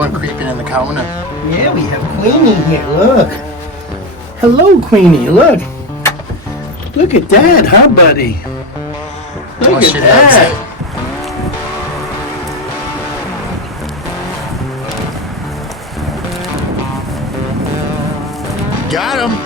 One creeping in the corner. Yeah, we have Queenie here, look. Hello, Queenie, look. Look at that, huh, buddy? Look at that. Got him.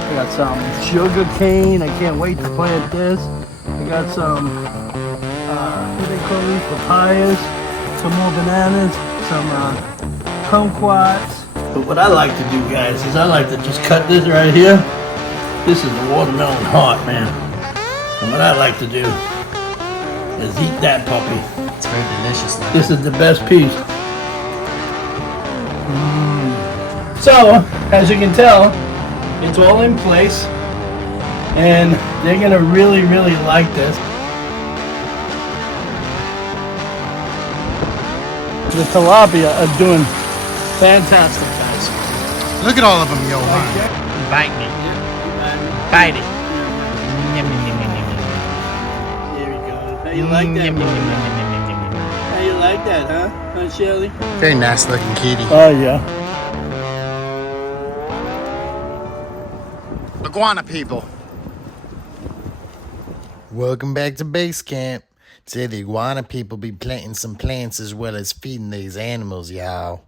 I got some sugar cane. I can't wait to plant this. I got some, what do they call these? Papayas. Some more bananas. Some kumquats. But what I like to do, guys, is I like to just cut this right here. This is the watermelon heart, man. And what I like to do is eat that puppy. It's very delicious. This is the best piece. So, as you can tell, it's all in place, and they're gonna really, really like this. The tilapia are doing fantastic, guys. Look at all of them, Yohan. Bite me. Bite it. There we go. How you like that, boy? How you like that, huh? Huh, Shelly? Very nice looking kitty. Oh, yeah. Iguana People. Welcome back to base camp. Today the Iguana People be planting some plants as well as feeding these animals, y'all.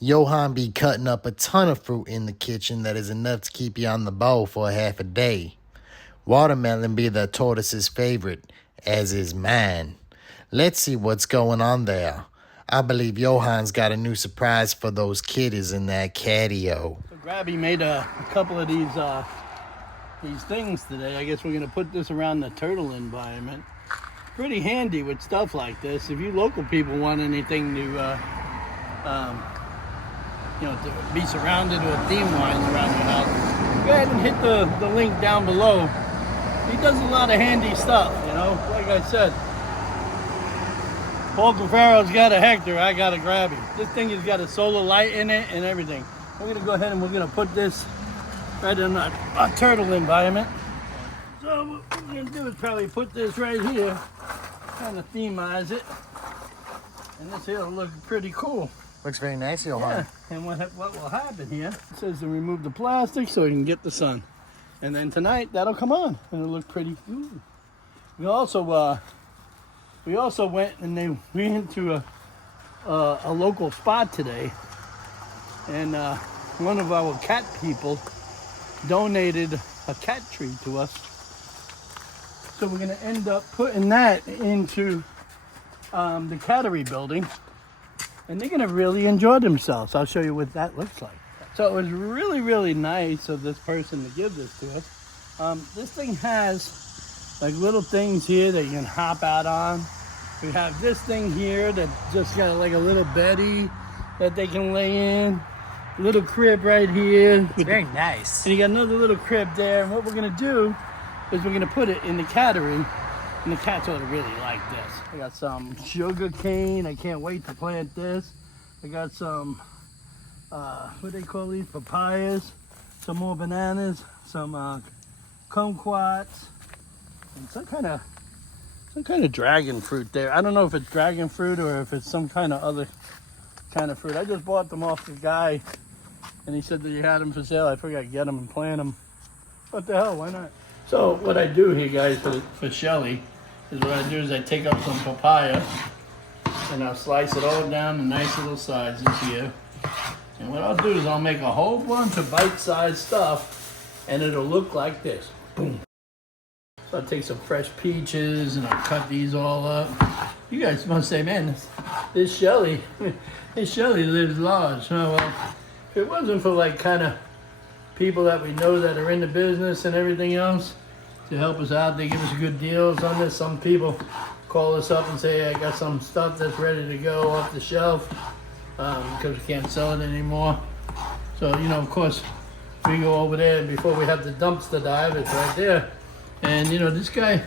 Yohan be cutting up a ton of fruit in the kitchen that is enough to keep you on the ball for half a day. Watermelon be the tortoise's favorite, as is mine. Let's see what's going on there. I believe Yohan's got a new surprise for those kiddies in that Catio. So Grabby made a couple of these things today. I guess we're gonna put this around the turtle environment. Pretty handy with stuff like this. If you local people want anything to, to be surrounded with theme lines around your house, go ahead and hit the link down below. He does a lot of handy stuff, you know. Like I said, Paul Cafaro's got a Hector, I got a Grabby. This thing has got a solar light in it and everything. We're gonna go ahead and we're gonna put this right in a turtle environment. So what we're gonna do is probably put this right here, kind of themize it, and this here will look pretty cool. Looks very nice, Yohan. Yeah, and what will happen here, it says to remove the plastic so we can get the sun. And then tonight, that'll come on, and it'll look pretty. Ooh. We also went and we went to a local spot today, and one of our cat people donated a cat tree to us. So we're gonna end up putting that into the cattery building, and they're gonna really enjoy themselves. I'll show you what that looks like. So it was really, really nice of this person to give this to us. This thing has like little things here that you can hop out on. We have this thing here that just got like a little beddy that they can lay in. Little crib right here. It's very nice. And you got another little crib there. And what we're gonna do is we're gonna put it in the cattery, and the cats ought to really like this. I got some sugar cane. I can't wait to plant this. I got some, what do they call these? Papayas. Some more bananas. Some kumquats, and some kind of dragon fruit there. I don't know if it's dragon fruit or if it's some kind of other kind of fruit. I just bought them off the guy, and he said that he had them for sale. I figured I'd get them and plant them. What the hell, why not? So what I do here, guys, for Shelly, is what I do is I take up some papaya, and I'll slice it all down in nice little sizes here. And what I'll do is I'll make a whole bunch of bite-sized stuff, and it'll look like this. Boom. So I'll take some fresh peaches, and I'll cut these all up. You guys must say, man, this Shelly lives large. Oh, well, if it wasn't for like kind of people that we know that are in the business and everything else to help us out, they give us good deals on this. Some people call us up and say, hey, I got some stuff that's ready to go off the shelf because we can't sell it anymore. So, of course, we go over there before we have the dumpster dive. It's right there. And, this guy,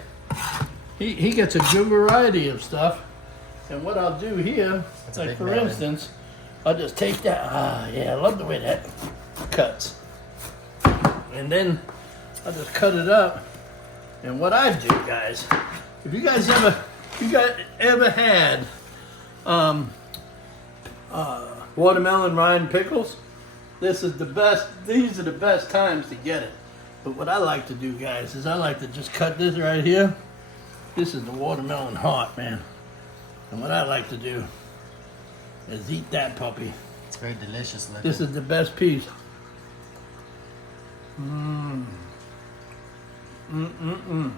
he gets a good variety of stuff. And what I'll do here, like for instance, I'll just take that. Ah, yeah, I love the way that cuts. And then I'll just cut it up. And what I do, guys, if you guys ever had watermelon rind pickles, this is the best. These are the best times to get it. But what I like to do, guys, is I like to just cut this right here. This is the watermelon heart, man. And what I like to do is eat that puppy. It's very delicious looking. This is the best piece. Mmm. Mm-mm-mm.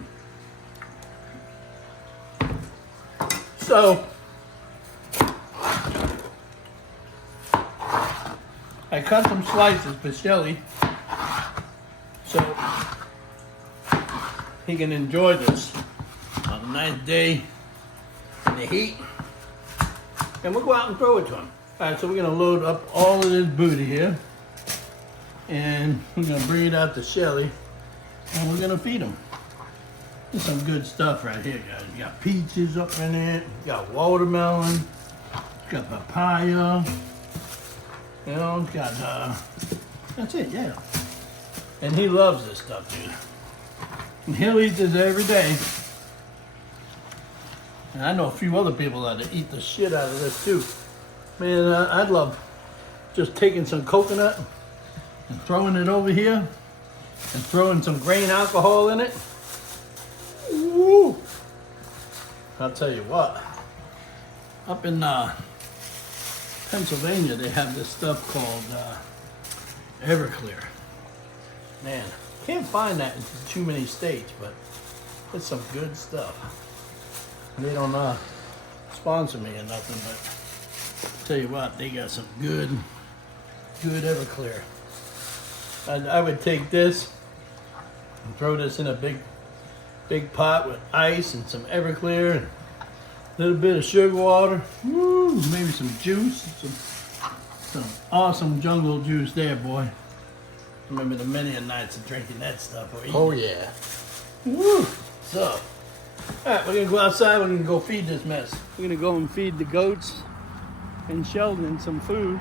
So, I cut some slices for Shelly so he can enjoy this on a nice day in the heat. And we'll go out and throw it to him. All right, so we're gonna load up all of this booty here. And we're gonna bring it out to Shelly. And we're gonna feed him. There's some good stuff right here, guys. You got peaches up in it. You got watermelon. You got papaya. You know, it's got, that's it, yeah. And he loves this stuff, dude. And he'll eat this every day. And I know a few other people that eat the shit out of this too. Man, I'd love just taking some coconut and throwing it over here and throwing some grain alcohol in it. Woo! I'll tell you what, up in Pennsylvania, they have this stuff called Everclear. Man, can't find that in too many states, but it's some good stuff. They don't sponsor me or nothing, but I'll tell you what, they got some good Everclear. I would take this and throw this in a big pot with ice and some Everclear and a little bit of sugar water. Woo, maybe some juice, some awesome jungle juice there, boy. Remember the many a nights of drinking that stuff. Or eating. Oh yeah. Woo. So, all right, we're gonna go outside. We're gonna go feed this mess. We're gonna go and feed the goats and Sheldon some food.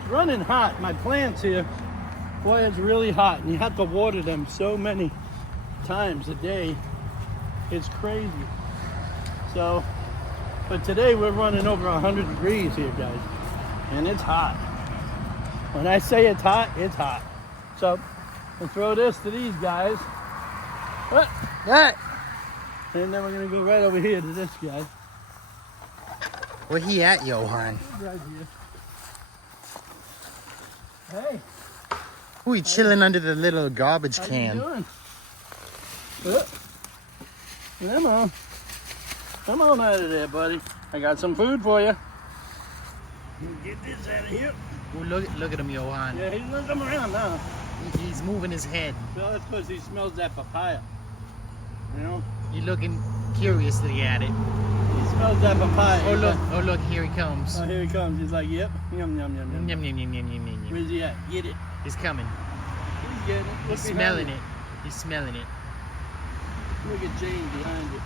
It's running hot. My plants here, boy, it's really hot, and you have to water them so many times a day. It's crazy. So, but today we're running over 100 degrees here, guys, and it's hot. When I say it's hot, it's hot. So, we'll throw this to these guys. What? Right. And then we're gonna go right over here to this guy. Where he at, Yohan? Right here. Hey. Ooh, he chilling under the little garbage How can. you doing? Come on. Come on out of there, buddy. I got some food for you. Get this out of here. Ooh, look at him, Yohan. Yeah, he's gonna come around now. He's moving his head. Well, that's because he smells that papaya. You know? You're looking curiously at it. He smells that papaya. Oh look, here he comes. Oh, here he comes. He's like, yep. Yum, yum, yum, yum. Yum, yum, yum, yum, yum, yum. Where's he at? Get it. He's coming. He's getting it. Look He's behind smelling you. it. He's smelling it. Look at Jane behind you.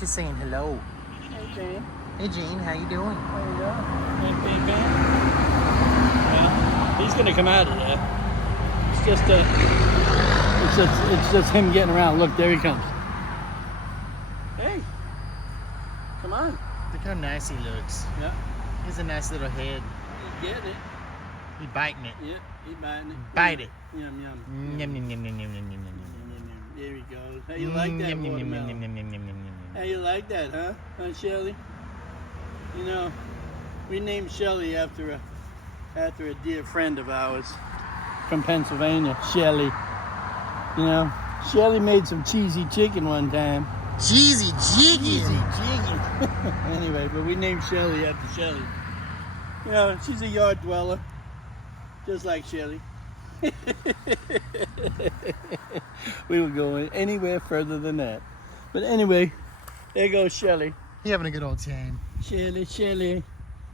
She's saying hello. Hey, Jane. Hey, Jane, how you doing? There you go. Hey, baby. Well, he's gonna come out of there. It's just him getting around. Look, there he comes. Hey, come on. Look how nice he looks. Yeah. He has a nice little head. He's getting it. He biting it. Yeah, he's biting it. Bite it. Yum, yum. Yum, yum, yum, yum, yum, yum, yum, yum. There he goes. How you like that Yum, yum, yum, yum, watermelon? yum, yum, yum, yum, yum. How you like that, huh? Huh, Shelly? You know, we named Shelly after a dear friend of ours from Pennsylvania, Shelly. You know, Shelly made some cheesy chicken one time. Cheesy chicken. Anyway, but we named Shelly after Shelly. You know, she's a yard dweller, just like Shelly. We would go anywhere further than that. But anyway, there goes Shelly. He having a good old time. Shelly, Shelly,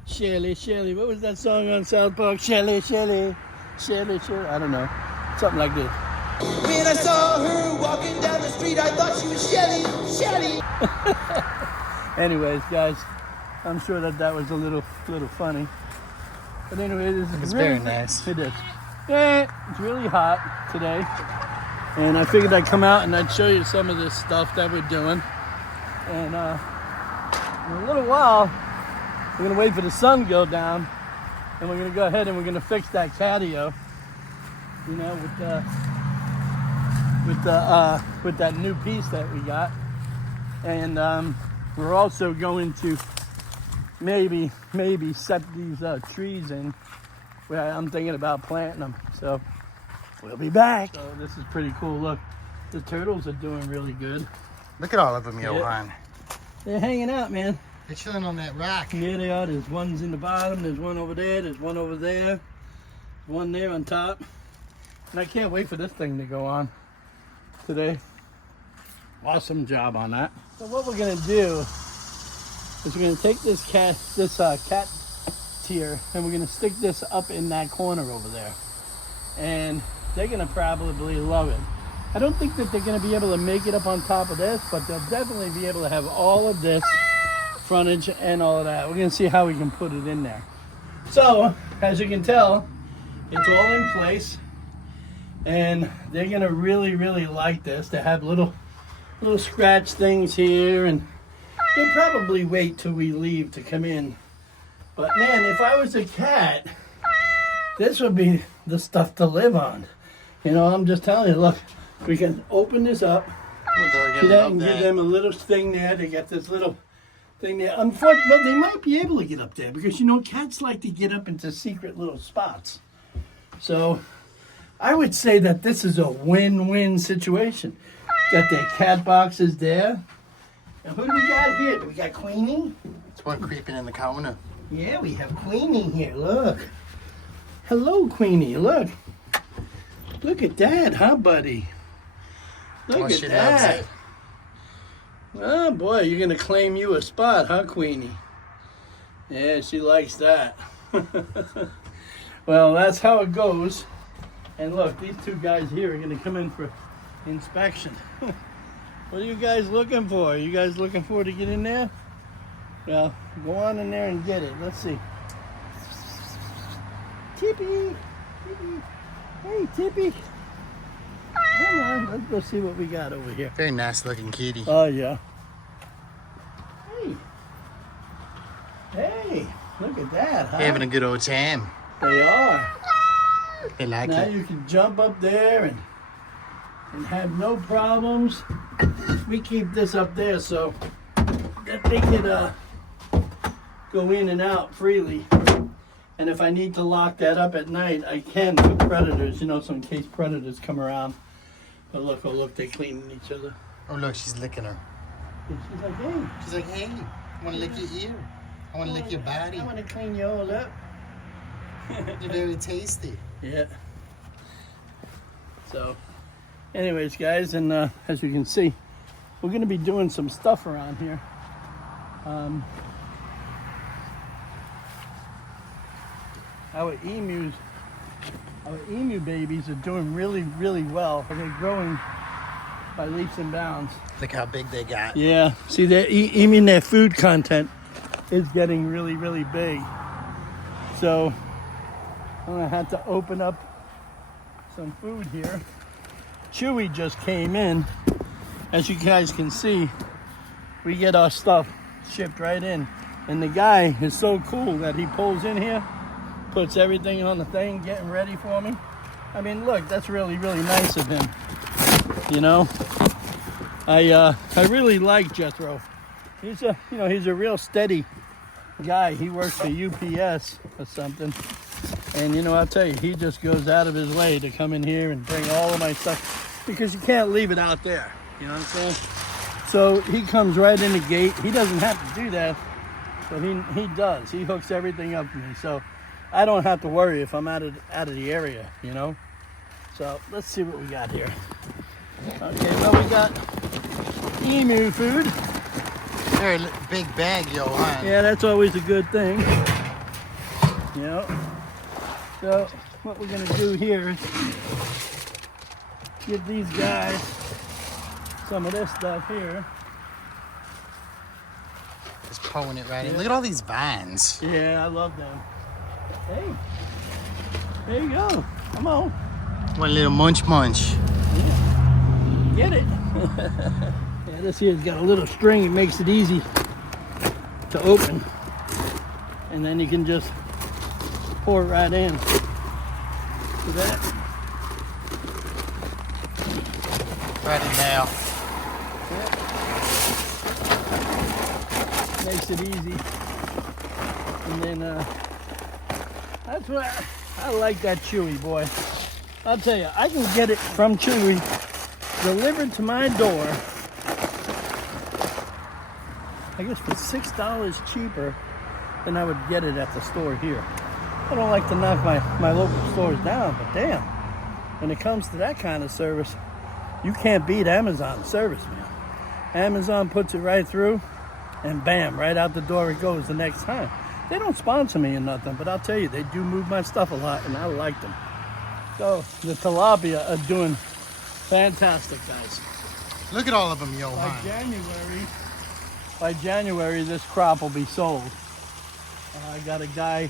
Shelly, Shelly. What was that song on South Park? Shelly, Shelly, Shelly, Shelly. I don't know. Something like this. When I saw her walking down the street, I thought she was Shelly, Shelly. Anyways, guys, I'm sure that was a little funny. But anyway, this is It's really very nice. It is. It's really hot today, and I figured I'd come out and I'd show you some of this stuff that we're doing. And in a little while, we're gonna wait for the sun to go down, and we're gonna go ahead and we're gonna fix that catio, you know, with that new piece that we got. And we're also going to maybe set these trees in where I'm thinking about planting them. So we'll be back. So this is pretty cool. Look, the turtles are doing really good. Look at all of them, Yohan. They're hanging out, man. They're chilling on that rock. Yeah, they are. There's ones in the bottom. There's one over there. There's one over there. One there on top. And I can't wait for this thing to go on today. Awesome job on that. So what we're gonna do is we're gonna take this cat tier, and we're gonna stick this up in that corner over there. And they're gonna probably love it. I don't think that they're gonna be able to make it up on top of this, but they'll definitely be able to have all of this frontage and all of that. We're gonna see how we can put it in there. So, as you can tell, it's all in place, and they're gonna really, really like this. They have little scratch things here, and they'll probably wait till we leave to come in. But man, if I was a cat, this would be the stuff to live on. You know, I'm just telling you, look, we can open this up. See that, and give them a little thing there. They got this little thing there. Unfortunately, well, they might be able to get up there because, you know, cats like to get up into secret little spots. So I would say that this is a win-win situation. Got their cat boxes there. And who do we got here? Do we got Queenie? It's one creeping in the corner. Yeah, we have Queenie here. Look. Hello, Queenie. Look. Look at that, huh, buddy? Look at that. Oh, boy, you're going to claim you a spot, huh, Queenie? Yeah, she likes that. Well, that's how it goes. And look, these two guys here are going to come in for inspection. What are you guys looking for? Are you guys looking for to get in there? Well, go on in there and get it. Let's see. Tippy! Tippy! Hey, Tippy! Come on, let's go see what we got over here. Very nice looking kitty. Oh, yeah. Hey! Hey! Look at that, huh? They're having a good old time. They are. They like Now it. you can jump up there and have no problems. We keep this up there so that they can go in and out freely. And if I need to lock that up at night, I can for predators, you know, so in case predators come around. But look, oh look, they're cleaning each other. Oh look, she's licking her. She's like, hey. She's like, hey, I want to lick your ear. I want to lick your body. I want to clean you all up. You're very tasty. Yeah. So, anyways, guys, and as you can see, we're going to be doing some stuff around here. Our emu babies are doing really, really well. They're growing by leaps and bounds. Look how big they got. Yeah. See, even their food content is getting really, really big. So I'm gonna have to open up some food here. Chewy just came in. As you guys can see, we get our stuff shipped right in. And the guy is so cool that he pulls in here, puts everything on the thing, getting ready for me. I mean, look, that's really, really nice of him. You know, I really like Jethro. He's a real steady guy. He works for UPS or something. And you know, I'll tell you, he just goes out of his way to come in here and bring all of my stuff because you can't leave it out there. You know what I'm saying? So he comes right in the gate. He doesn't have to do that, but he does. He hooks everything up for me. So I don't have to worry if I'm out of the area, you know? So let's see what we got here. Okay, well, we got emu food. Very big bag, Yohan. Yeah, that's always a good thing. You know? So what we're gonna do here is give these guys some of this stuff here. Just pulling it right in. Look at all these vines. Yeah, I love them. Hey, there you go. Come on. One little munch. Get it. Yeah, this here's got a little string. It makes it easy to open. And then you can just pour it right in. See that? Right in now. Makes it easy. And then that's what I like, that Chewy, boy. I'll tell you, I can get it from Chewy delivered to my door, I guess for $6 cheaper than I would get it at the store here. I don't like to knock my local stores down, but damn, when it comes to that kind of service, you can't beat Amazon service, man. Amazon puts it right through, and bam, right out the door it goes the next time. They don't sponsor me or nothing, but I'll tell you, they do move my stuff a lot, and I like them. So the tilapia are doing fantastic, guys. Look at all of them, Yohan. By January, this crop will be sold. I got a guy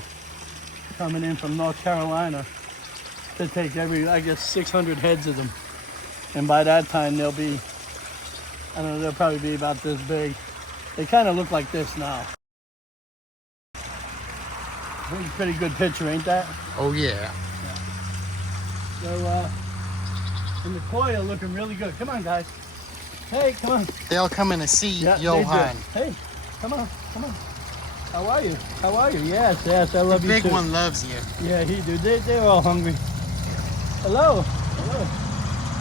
coming in from North Carolina to take I guess 600 heads of them. And by that time, they'll be, I don't know, they'll probably be about this big. They kind of look like this now. I think it's a pretty good picture, ain't that? Oh, yeah. So, and the koi are looking really good. Come on, guys. Hey, come on. They'll come in to see Yohan. Hey, come on. How are you? Yes, I love you too. The big one loves you. Yeah, he do. They're all hungry. Hello.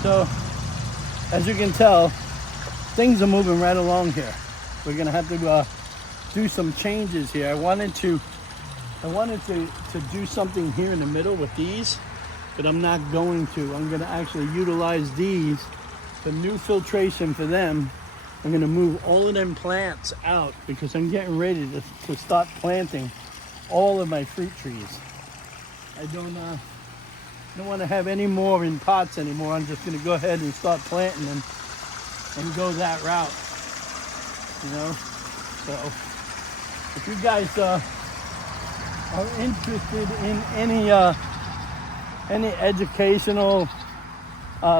So, as you can tell, things are moving right along here. We're gonna have to do some changes here. I wanted to do something here in the middle with these, but I'm not going to. I'm gonna actually utilize these for new filtration for them. I'm gonna move all of them plants out because I'm getting ready to start planting all of my fruit trees. I don't want to have any more in pots anymore. I'm just gonna go ahead and start planting them and go that route. You know, so if you guys are interested in any educational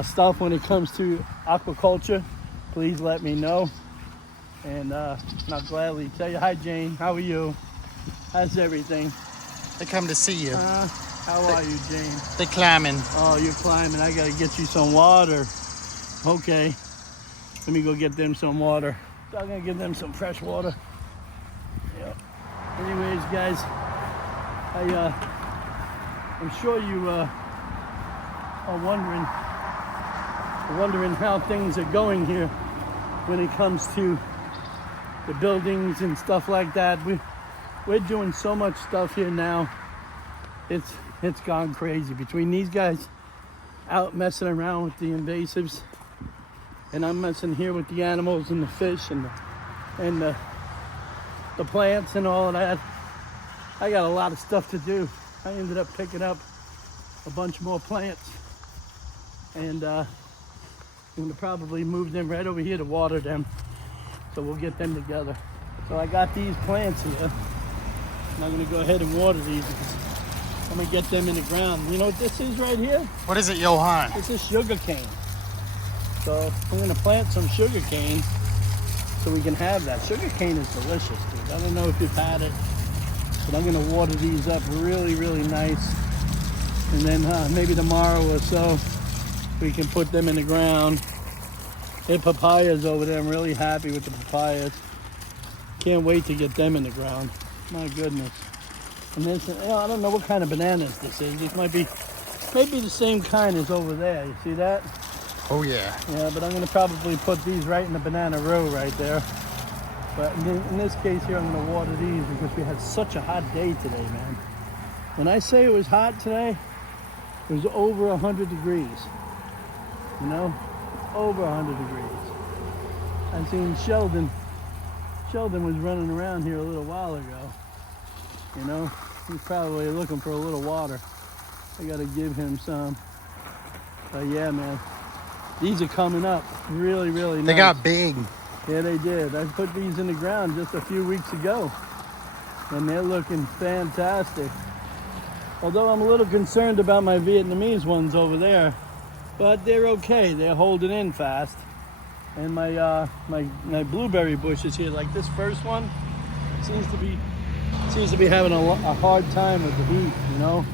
stuff when it comes to aquaculture, please let me know, and I'll gladly tell you. Hi, Jane. How are you? How's everything? They come to see you. How are you, Jane? They climbing. Oh, you're climbing. I gotta get you some water. Okay. Let me go get them some water. I'm gonna give them some fresh water. Yep. Anyways, guys, I'm sure you are wondering how things are going here when it comes to the buildings and stuff like that. We're doing so much stuff here now. It's gone crazy between these guys out messing around with the invasives, and I'm messing here with the animals and the fish and the plants and all of that. I got a lot of stuff to do. I ended up picking up a bunch more plants, and I'm gonna probably move them right over here to water them, so we'll get them together. So I got these plants here, and I'm gonna go ahead and water these. I'm gonna get them in the ground. You know what this is right here? What is it, Yohan? This is sugar cane. So I'm gonna plant some sugar cane so we can have that. Sugar cane is delicious, dude. I don't know if you've had it, but I'm gonna water these up really, really nice. And then maybe tomorrow or so, we can put them in the ground. The papayas over there, I'm really happy with the papayas. Can't wait to get them in the ground. My goodness. And this, I don't know what kind of bananas this is. This might be the same kind as over there. You see that? Oh, yeah. Yeah, but I'm gonna probably put these right in the banana row right there. But in this case here, I'm gonna water these because we had such a hot day today, man. When I say it was hot today, it was over 100 degrees. You know, over 100 degrees. I seen Sheldon was running around here a little while ago. You know, he's probably looking for a little water. I gotta give him some. But yeah, man, these are coming up really, really nice. They got big. Yeah, they did. I put these in the ground just a few weeks ago, and they're looking fantastic. Although I'm a little concerned about my Vietnamese ones over there, but they're okay. They're holding in fast. And my blueberry bushes here, like this first one, seems to be having a hard time with the heat. You know,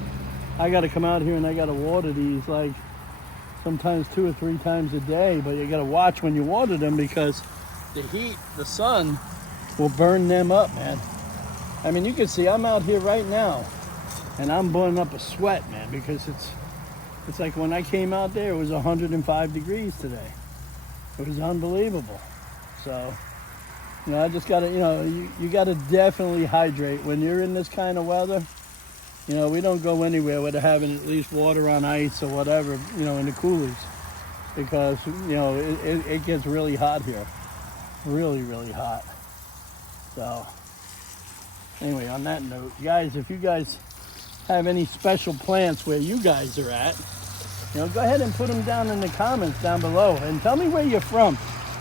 I got to come out here and I got to water these like sometimes 2 or 3 times a day. But you got to watch when you water them because the heat, the sun, will burn them up, man. I mean, you can see I'm out here right now, and I'm burning up a sweat, man, because it's like when I came out there, it was 105 degrees today. It was unbelievable. So, you know, I just gotta, you know, you gotta definitely hydrate when you're in this kind of weather. You know, we don't go anywhere without having at least water on ice or whatever, you know, in the coolers, because, you know, it gets really hot here. Really, really hot. So, anyway, on that note, guys, if you guys have any special plants where you guys are at, you know, go ahead and put them down in the comments down below and tell me where you're from,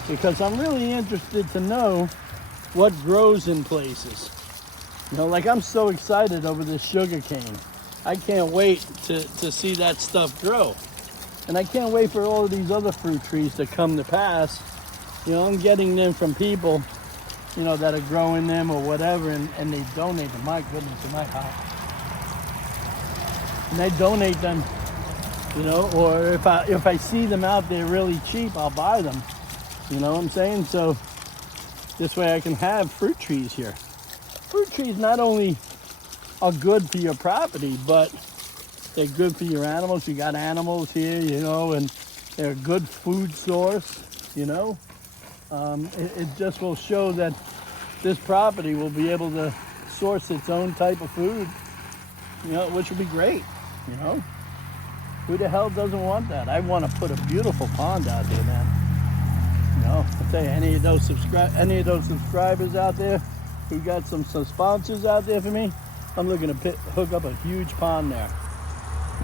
because I'm really interested to know what grows in places. You know, like I'm so excited over this sugar cane. I can't wait to see that stuff grow. And I can't wait for all of these other fruit trees to come to pass. You know, I'm getting them from people, you know, that are growing them or whatever, and they donate them. My goodness, am I hot? And they donate them, you know, or if I see them out there really cheap, I'll buy them. You know what I'm saying? So this way I can have fruit trees here. Fruit trees not only are good for your property, but they're good for your animals. You got animals here, you know, and they're a good food source, you know. It just will show that this property will be able to source its own type of food, you know, which would be great, you know. Who the hell doesn't want that? I want to put a beautiful pond out here, man. You know, I'll tell you, any of those subscribers out there who got some sponsors out there for me, I'm looking to hook up a huge pond there.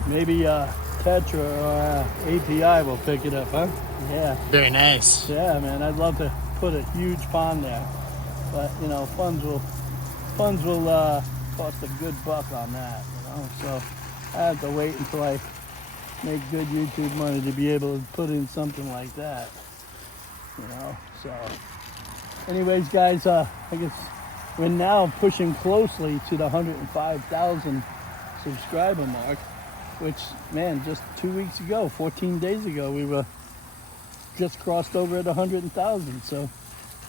Maybe Tetra or API will pick it up, huh? Yeah. Very nice. Yeah, man, I'd love to put a huge pond there, but you know, funds will cost a good buck on that, you know. So I have to wait until I make good YouTube money to be able to put in something like that, you know. So anyways, guys, I guess we're now pushing closely to the 105,000 subscriber mark, which, man, just 2 weeks ago, 14 days ago, we were just crossed over at 100,000. So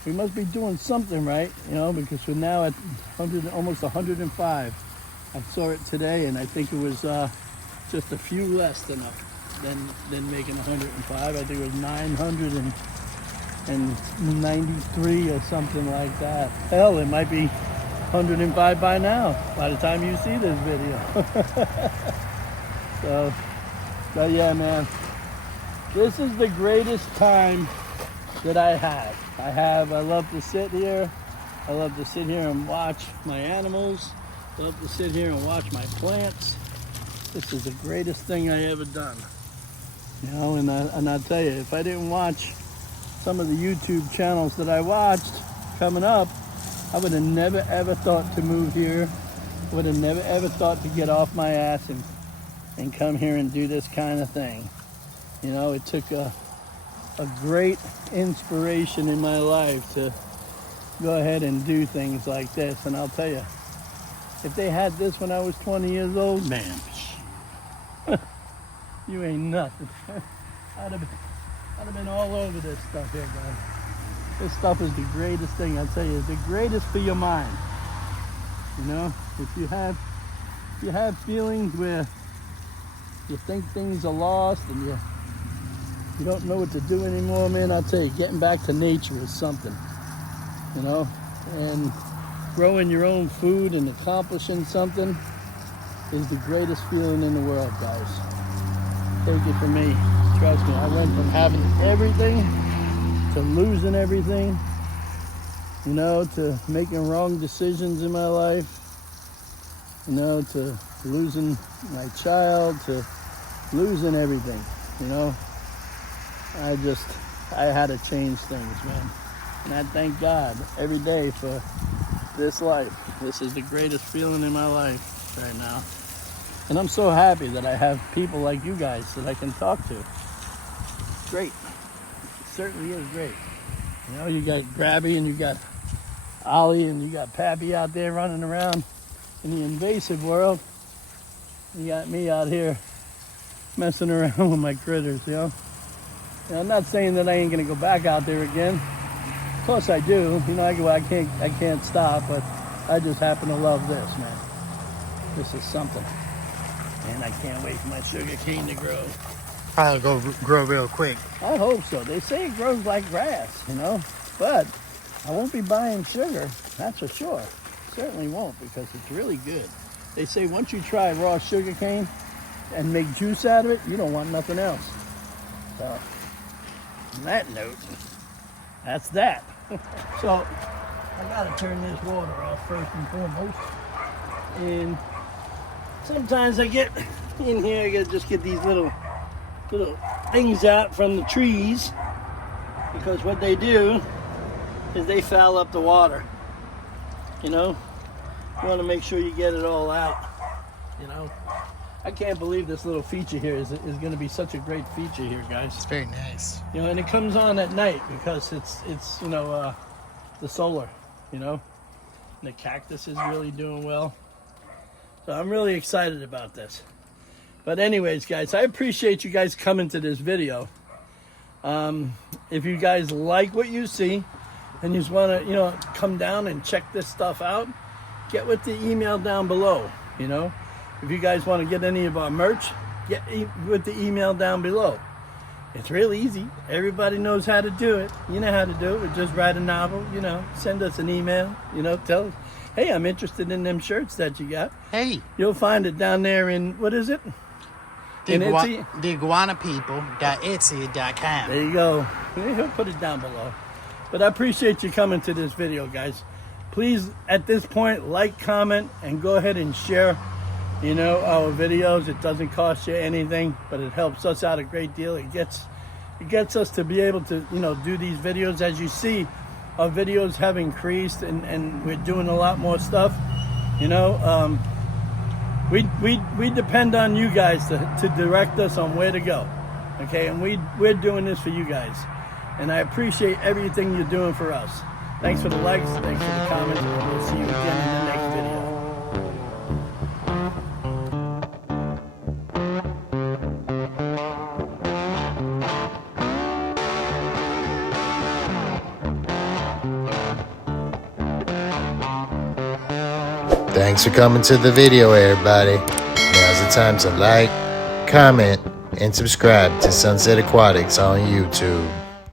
we must be doing something right, you know, because we're now at almost 105. I saw it today, and I think it was just a few less than making 105. I think it was 993 or something like that. Hell, it might be 105 by now, by the time you see this video. So, but yeah, man, this is the greatest time that I have. I love to sit here. I love to sit here and watch my animals. I love to sit here and watch my plants. This is the greatest thing I ever done. You know, and I'll tell you, if I didn't watch some of the YouTube channels that I watched coming up, I would have never ever thought to move here. I would have never ever thought to get off my ass and come here and do this kind of thing. You know, it took a great inspiration in my life to go ahead and do things like this. And I'll tell you, if they had this when I was 20 years old, man, you ain't nothing. I'd have been all over this stuff here, guys. This stuff is the greatest thing. I tell you, it's the greatest for your mind. You know, if you have feelings where you think things are lost and you don't know what to do anymore, man, I'll tell you, getting back to nature is something. You know, and growing your own food and accomplishing something is the greatest feeling in the world, guys. Take it from me. Trust me, I went from having everything to losing everything, you know, to making wrong decisions in my life, you know, to losing my child, to losing everything, you know. I had to change things, man. And I thank God every day for this life. This is the greatest feeling in my life right now. And I'm so happy that I have people like you guys that I can talk to. It's great. It certainly is great. You know, you got Grabby and you got Ollie and you got Pappy out there running around in the invasive world. You got me out here messing around with my critters, you know. And I'm not saying that I ain't gonna go back out there again. Of course I do. You know, I can't stop, but I just happen to love this, man. This is something. And I can't wait for my sugar cane to grow. Probably go grow real quick. I hope so. They say it grows like grass, you know, but I won't be buying sugar, that's for sure. Certainly won't, because it's really good. They say once you try raw sugar cane and make juice out of it, you don't want nothing else. So, on that note, that's that. So, I gotta turn this water off first and foremost. And sometimes I get in here, I gotta just get these little things out from the trees, because what they do is they foul up the water. You know, you want to make sure you get it all out. You know, I can't believe this little feature here is going to be such a great feature here, guys. It's very nice. You know, and it comes on at night because it's you know, the solar. You know, and the cactus is really doing well. So I'm really excited about this. But anyways, guys, I appreciate you guys coming to this video. If you guys like what you see and you just want to, you know, come down and check this stuff out, get with the email down below, you know. If you guys want to get any of our merch, get with the email down below. It's real easy. Everybody knows how to do it. You know how to do it. Just write a novel, you know, send us an email, you know, tell us, hey, I'm interested in them shirts that you got. Hey. You'll find it down there in, what is it? The Iguana People.etsy.com. There you go. He'll put it down below. But I appreciate you coming to this video, guys. Please, at this point, like, comment, and go ahead and share, you know, our videos. It doesn't cost you anything, but it helps us out a great deal. It gets us to be able to, you know, do these videos. As you see, our videos have increased, and we're doing a lot more stuff. You know, we depend on you guys to direct us on where to go. Okay, and we're doing this for you guys. And I appreciate everything you're doing for us. Thanks for the likes, thanks for the comments, and we'll see you again in the next video. Thanks for coming to the video, everybody. Now's the time to like, comment, and subscribe to Sunset Aquatics on YouTube.